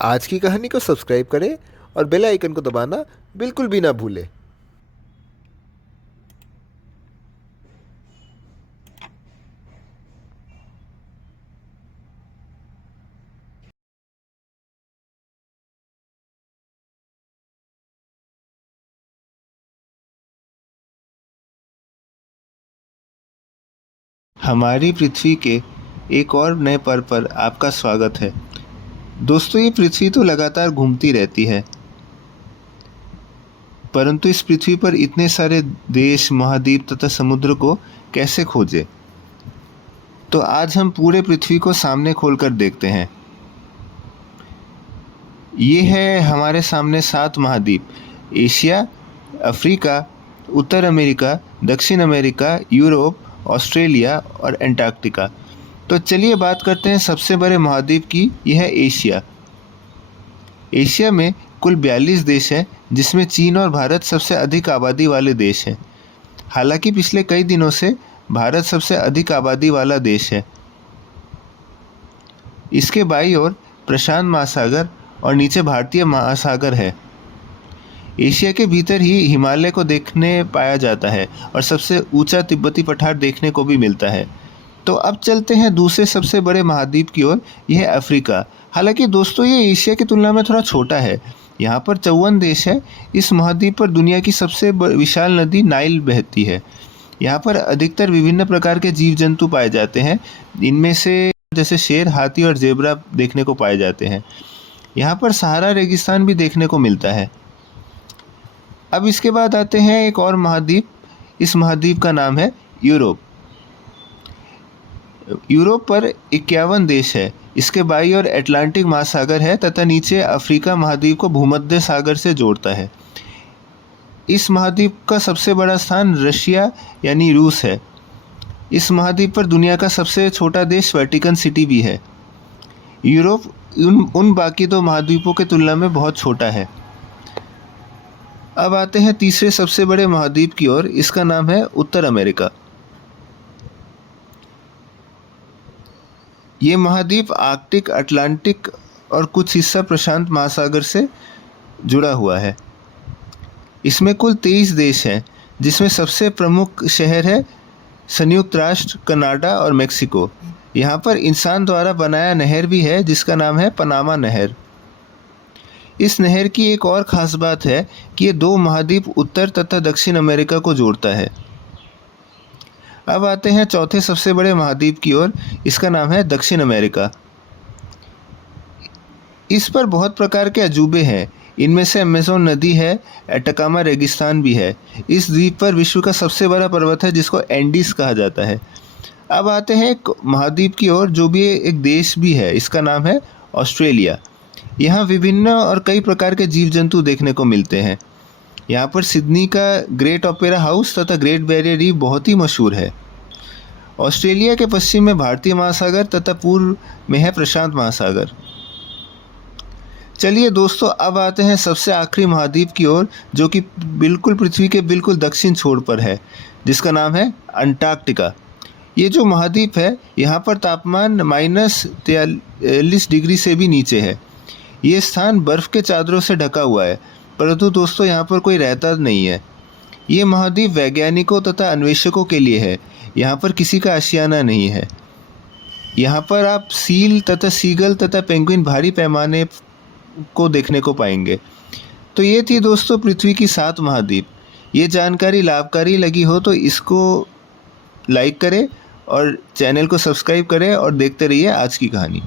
आज की कहानी को सब्सक्राइब करें और बेल आइकन को दबाना बिल्कुल भी ना भूलें। हमारी पृथ्वी के एक और नए पर्व पर आपका स्वागत है। दोस्तों, ये पृथ्वी तो लगातार घूमती रहती है, परंतु इस पृथ्वी पर इतने सारे देश, महाद्वीप तथा समुद्र को कैसे खोजें? तो आज हम पूरे पृथ्वी को सामने खोलकर देखते हैं। ये है हमारे सामने 7 महाद्वीप: एशिया, अफ्रीका, उत्तर अमेरिका, दक्षिण अमेरिका, यूरोप, ऑस्ट्रेलिया और एंटार्क्टिका। तो चलिए बात करते हैं सबसे बड़े महाद्वीप की। यह है एशिया। एशिया में कुल 42 देश हैं, जिसमें चीन और भारत सबसे अधिक आबादी वाले देश हैं। हालांकि पिछले कई दिनों से भारत सबसे अधिक आबादी वाला देश है। इसके बाईं ओर प्रशांत महासागर और नीचे भारतीय महासागर है। एशिया के भीतर ही हिमालय को देखने पाया जाता है और सबसे ऊंचा तिब्बती पठार देखने को भी मिलता है। तो अब चलते हैं दूसरे सबसे बड़े महाद्वीप की ओर। यह है अफ्रीका। हालांकि दोस्तों, ये एशिया की तुलना में थोड़ा छोटा है। यहाँ पर 54 देश है। इस महाद्वीप पर दुनिया की सबसे विशाल नदी नाइल बहती है। यहाँ पर अधिकतर विभिन्न प्रकार के जीव जंतु पाए जाते हैं। इनमें से जैसे शेर, हाथी और जेब्रा देखने को पाए जाते हैं। यहाँ पर सहारा रेगिस्तान भी देखने को मिलता है। अब इसके बाद आते हैं एक और महाद्वीप। इस महाद्वीप का नाम है यूरोप। यूरोप पर 51 देश है। इसके बाईं ओर अटलांटिक महासागर है तथा नीचे अफ्रीका महाद्वीप को भूमध्य सागर से जोड़ता है। इस महाद्वीप का सबसे बड़ा स्थान रशिया यानी रूस है। इस महाद्वीप पर दुनिया का सबसे छोटा देश वेटिकन सिटी भी है। यूरोप उन बाकी 2 महाद्वीपों के तुलना में बहुत छोटा है। अब आते हैं तीसरे सबसे बड़े महाद्वीप की ओर। इसका नाम है उत्तर अमेरिका। ये महाद्वीप आर्कटिक, अटलांटिक और कुछ हिस्सा प्रशांत महासागर से जुड़ा हुआ है। इसमें कुल 23 देश हैं, जिसमें सबसे प्रमुख शहर है संयुक्त राष्ट्र, कनाडा और मेक्सिको। यहाँ पर इंसान द्वारा बनाया नहर भी है, जिसका नाम है पनामा नहर। इस नहर की एक और ख़ास बात है कि ये 2 महाद्वीप उत्तर तथा दक्षिण अमेरिका को जोड़ता है। अब आते हैं चौथे सबसे बड़े महाद्वीप की ओर। इसका नाम है दक्षिण अमेरिका। इस पर बहुत प्रकार के अजूबे हैं। इनमें से अमेज़न नदी है, एटाकामा रेगिस्तान भी है। इस द्वीप पर विश्व का सबसे बड़ा पर्वत है, जिसको एंडीज कहा जाता है। अब आते हैं एक महाद्वीप की ओर, जो भी एक देश भी है। इसका नाम है ऑस्ट्रेलिया। यहाँ विभिन्न और कई प्रकार के जीव जंतु देखने को मिलते हैं। यहाँ पर सिडनी का ग्रेट ओपेरा हाउस तथा ग्रेट बैरियर रीफ बहुत ही मशहूर है। ऑस्ट्रेलिया के पश्चिम में भारतीय महासागर तथा पूर्व में है प्रशांत महासागर। चलिए दोस्तों, अब आते हैं सबसे आखिरी महाद्वीप की ओर, जो कि बिल्कुल पृथ्वी के बिल्कुल दक्षिण छोर पर है, जिसका नाम है अंटार्कटिका। ये जो महाद्वीप है, यहाँ पर तापमान -43 डिग्री से भी नीचे है। ये स्थान बर्फ़ के चादरों से ढका हुआ है, परंतु दोस्तों यहाँ पर कोई रहता नहीं है। ये महाद्वीप वैज्ञानिकों तथा अन्वेषकों के लिए है। यहाँ पर किसी का आशियाना नहीं है। यहाँ पर आप सील तथा सीगल तथा पेंगुइन भारी पैमाने को देखने को पाएंगे। तो ये थी दोस्तों पृथ्वी की 7 महाद्वीप। ये जानकारी लाभकारी लगी हो तो इसको लाइक करें और चैनल को सब्सक्राइब करें और देखते रहिए आज की कहानी।